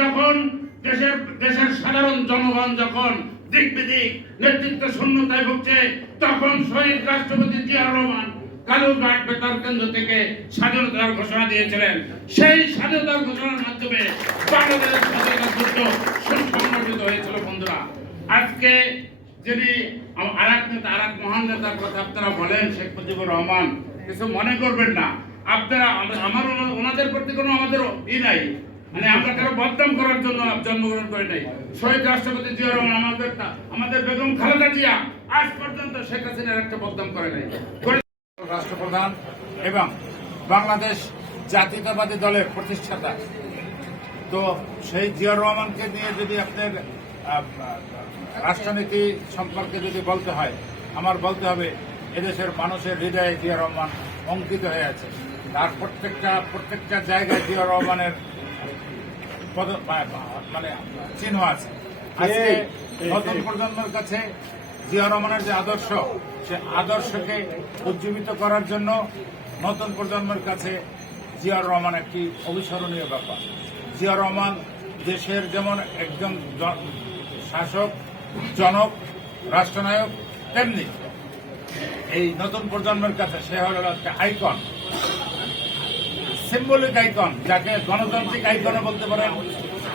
যখন দেশের সাধারণ জনগণ যখন দিক বিদিক নেতৃত্ব শূন্যতায় ভুগছে, তখন শহীদ রাষ্ট্রপতি জিয়াউর রহমান কালুরঘাট বেতার কেন্দ্র থেকে স্বাধীনতার ঘোষণা দিয়েছিলেন। সেই স্বাধীনতার ঘোষণার মাধ্যমে বাংলাদেশের স্বাধীনতা যুদ্ধ সুসংগঠিত হয়েছিল। বন্ধুরা, আজকে যিনি আরেক মহান নেতার কথা আপনারা বলেন, শেখ মুজিবুর রহমান, কিছু মনে করবেন না আপনারা। আমার ওনাদের প্রতি কোনো আমাদের নাই, মানে আমরা কারো বদনাম করার জন্য জন্মগ্রহণ করি নাই। শহীদ রাষ্ট্রপতি জিয়াউর রহমান আমাদের বেগম খালেদা জিয়া আজ পর্যন্ত শেখ হাসিনার একটা বদনাম করে নাই। রাষ্ট্রপ্রধান এবং বাংলাদেশ জাতীয়তাবাদী দলের প্রতিষ্ঠাতা, তো সেই জিয়াউর রহমানকে নিয়ে যদি আপনার রাষ্ট্রনীতি সম্পর্কে যদি বলতে হয়, আমার বলতে হবে এদেশের মানুষের হৃদয়ে জিয়াউর রহমান অঙ্কিত হয়ে আছে। তার প্রত্যেকটা জায়গায় জিয়াউর রহমানের মানে চিহ্ন আছে। আজকে নতুন প্রজন্মের কাছে জিয়াউর রহমানের যে আদর্শ, সে আদর্শকে উজ্জীবিত করার জন্য নতুন প্রজন্মের কাছে জিয়াউর রহমান একটি অবিস্মরণীয় ব্যাপার। জিয়াউর রহমান দেশের যেমন একজন শাসক, জনক, রাষ্ট্রনায়ক, তেমনি এই নতুন প্রজন্মের কাছে সে হল একটা আইকন, সিম্বলিক আইকন, যাকে গণতান্ত্রিক আইকনও বলতে পারেন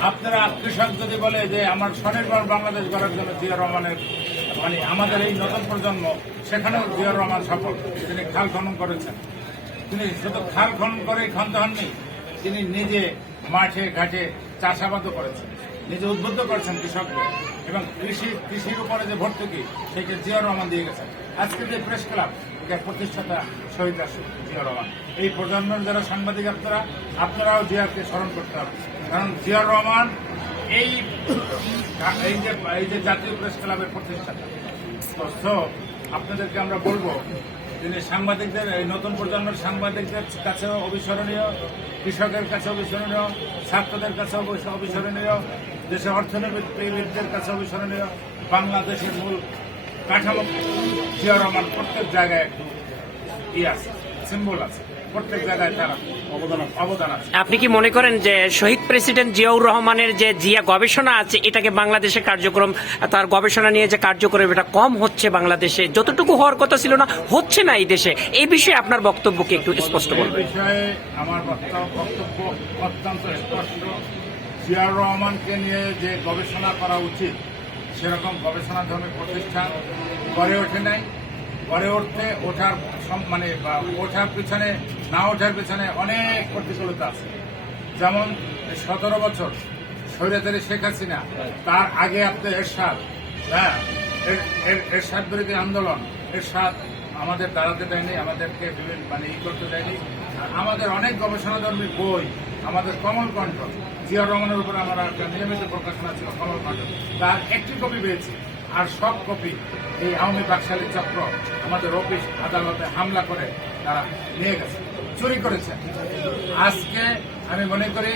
আপনারা। কৃষক যদি বলে যে আমার স্বনির্ভর বাংলাদেশ গড়ার জন্য জিয়াউর রহমানের, মানে আমাদের এই নতুন প্রজন্ম, সেখানেও জিয়াউর রহমান সফল। তিনি খাল খনন করেছেন, তিনি শুধু খাল খনন করেই ক্ষান্ত হননি, তিনি নিজে মাঠে ঘাটে চাষাবাদও করেছেন, নিজে উদ্বুদ্ধ করেছেন কৃষকদের, এবং কৃষির উপরে যে ভর্তুকি সেটা জিয়াউর রহমান দিয়ে গেছেন। আজকে যে প্রেস ক্লাব, এটার প্রতিষ্ঠাতা শহীদ রাষ্ট্রপতি জিয়াউর রহমান। এই প্রজন্মের যারা সাংবাদিক আপনারাও জিয়াকে স্মরণ করতে হবে, কারণ জিয়াউর রহমান এই যে জাতীয় প্রেস ক্লাবের প্রতিষ্ঠাতা। তো আপনাদেরকে আমরা বলবো, তিনি সাংবাদিকদের, এই নতুন প্রজন্মের সাংবাদিকদের কাছেও অবিস্মরণীয়, কৃষকের কাছে অবিস্মরণীয়, ছাত্রদের কাছে অবিস্মরণীয়, দেশের অর্থনীতিবিদদের কাছে অবিস্মরণীয়। বাংলাদেশের মূল কাঠামো জিয়াউর রহমান প্রত্যেক জায়গায় একটু আছে, সিম্বল আছে, প্রত্যেক জায়গায় তার অবদান আছে। আপনি কি মনে করেন যে শহীদ প্রেসিডেন্ট জিয়াউর রহমানের যে জিয়া গবেষণা আছে, এটাকে বাংলাদেশে কার্যক্রম, তার গবেষণা নিয়ে যে কার্যক্রম, এটা কম হচ্ছে বাংলাদেশে, যতটুকু হওয়ার কথা ছিল না, হচ্ছে না এই দেশে? এই বিষয়ে আপনার বক্তব্যকে একটু স্পষ্ট করবেন। এই বিষয়ে আমার বক্তব্য অত্যন্ত স্পষ্ট। জিয়াউর রহমানকে নিয়ে যে গবেষণা করা উচিত, সেরকম গবেষণাধর্মী প্রতিষ্ঠান গড়ে ওঠে নাই। গড়ে ওঠার পিছনে, না ওঠার পিছনে অনেক প্রতিকূলতা আছে। যেমন 17 বছর স্বৈরাচারী শেখ হাসিনা, তার আগে আপনার এরশাদ, এরশাদ বিরোধী আন্দোলন, এরশাদ আমাদের দাঁড়াতে দেয়নি, আমাদেরকে করতে দেয়নি। আমাদের অনেক গবেষণাধর্মী বই, আমাদের কমল কণ্ঠ, জিয়াউর রহমানের উপরে আমার একটা নিয়মিত প্রকাশনা ছিল কমল কণ্ঠ, তার একটি কপি পেয়েছি, আর সব কপি এই আওয়ামী বাকশালী চক্র আমাদের অফিস আদালতে হামলা করে তারা নিয়ে গেছে, চুরি করেছে। আজকে আমি মনে করি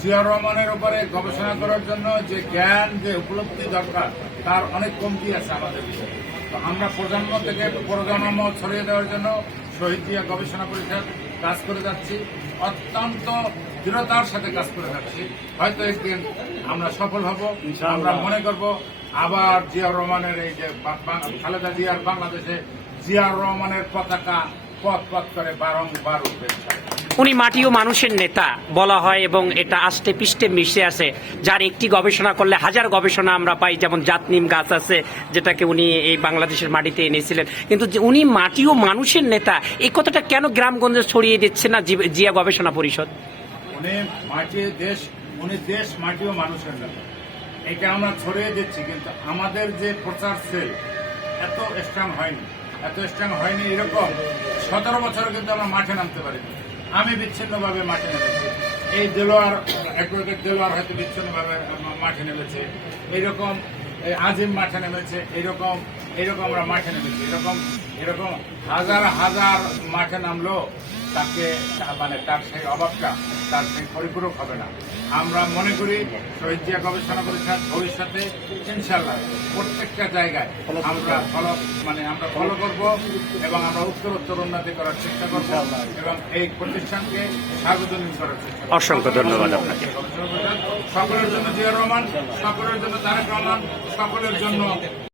জিয়াউর রহমানের উপরে গবেষণা করার জন্য যে জ্ঞান, যে উপলব্ধি দরকার, তার অনেক কমতি আছে আমাদের দেশে। তো আমরা প্রজন্ম থেকে প্রজন্ম ছড়িয়ে দেওয়ার জন্য শহীদ জিয়া গবেষণা পরিষদ কাজ করে যাচ্ছি, অত্যন্ত দৃঢ়তার সাথে কাজ করে যাচ্ছি। হয়তো একদিন আমরা সফল হব। আমরা মনে করব আবার জিয়াউর রহমানের এই যে খালেদা জিয়ার বাংলাদেশে জিয়াউর রহমানের পতাকা পথ পথ করে বারংবার উঠবে। উনি মাটি ও মানুষের নেতা বলা হয়, এবং এটা আষ্টে পিষ্টে মিশে আছে, যার একটি গবেষণা করলে হাজার গবেষণা আমরা পাই। যেমন জাতনিম গাছ আছে, যেটাকে উনি এই বাংলাদেশের মাটিতে এনেছিলেন, কিন্তু উনি মাটি ও মানুষের নেতা, এই কথাটা কেন গ্রামগঞ্জে ছড়িয়ে দিচ্ছে না জিয়া গবেষণা পরিষদ? উনি দেশ, মাটি ও মানুষের নেতা, এটা আমরা ছড়িয়ে দিচ্ছি, কিন্তু আমাদের যে প্রচার সেল এত স্ট্রং হয়নি। এরকম 17 বছর কিন্তু আমরা মাঠে নামতে পারিনি। আমি বিচ্ছিন্নভাবে মাঠে নেমেছি, এই অ্যাডভোকেট দেলোয়ার হয়তো বিচ্ছিন্নভাবে মাঠে নেমেছে, এইরকম আজিম মাঠে নেমেছে, এইরকম আমরা মাঠে নেমেছি। এরকম হাজার হাজার মাঠে নামলো, তার সেই অভাবটা, তার সেই পরিপূরক হবে না। আমরা মনে করি শহীদ জিয়া গবেষণা পরিষদ ভবিষ্যতে ইনশাল্লাহ প্রত্যেকটা জায়গায় আমরা ফলো করব, এবং আমরা উত্তরোত্তর উন্নতি করার চেষ্টা করব, এবং এই প্রতিষ্ঠানকে সার্বজনীন করার চেষ্টা করব। অসংখ্য ধন্যবাদ আপনাকে। সকলের জন্য জিয়া রহমান, সকলের জন্য তারেক রহমান, সকলের জন্য